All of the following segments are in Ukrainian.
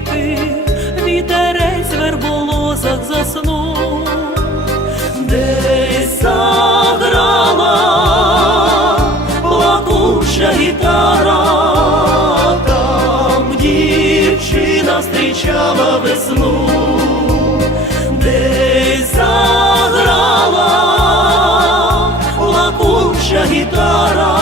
колишуться вітерець в верболозах заснув, десь заграла плакуча гітара, там дівчина зустрічала весну, десь заграла плакуча гітара,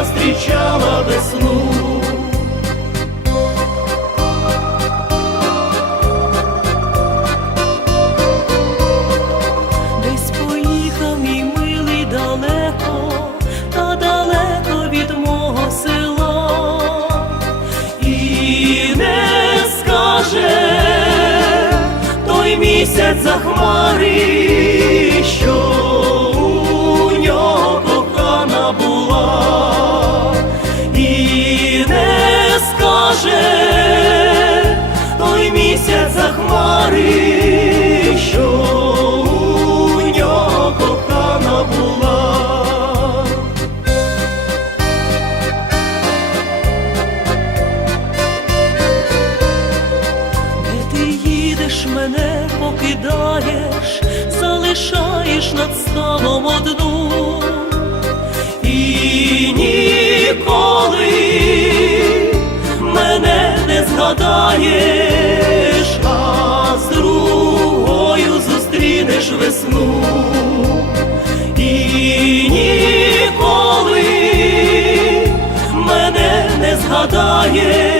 зустрічала весну. Місяць за хмари, що у нього кохана була, і не скаже той місяць за хмари, мене покидаєш, залишаєш над ставом одну і ніколи мене не згадаєш, а з другою зустрінеш весну. І ніколи мене не згадаєш,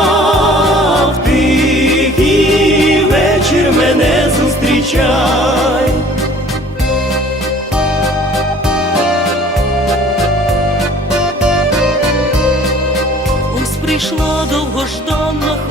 ось прийшла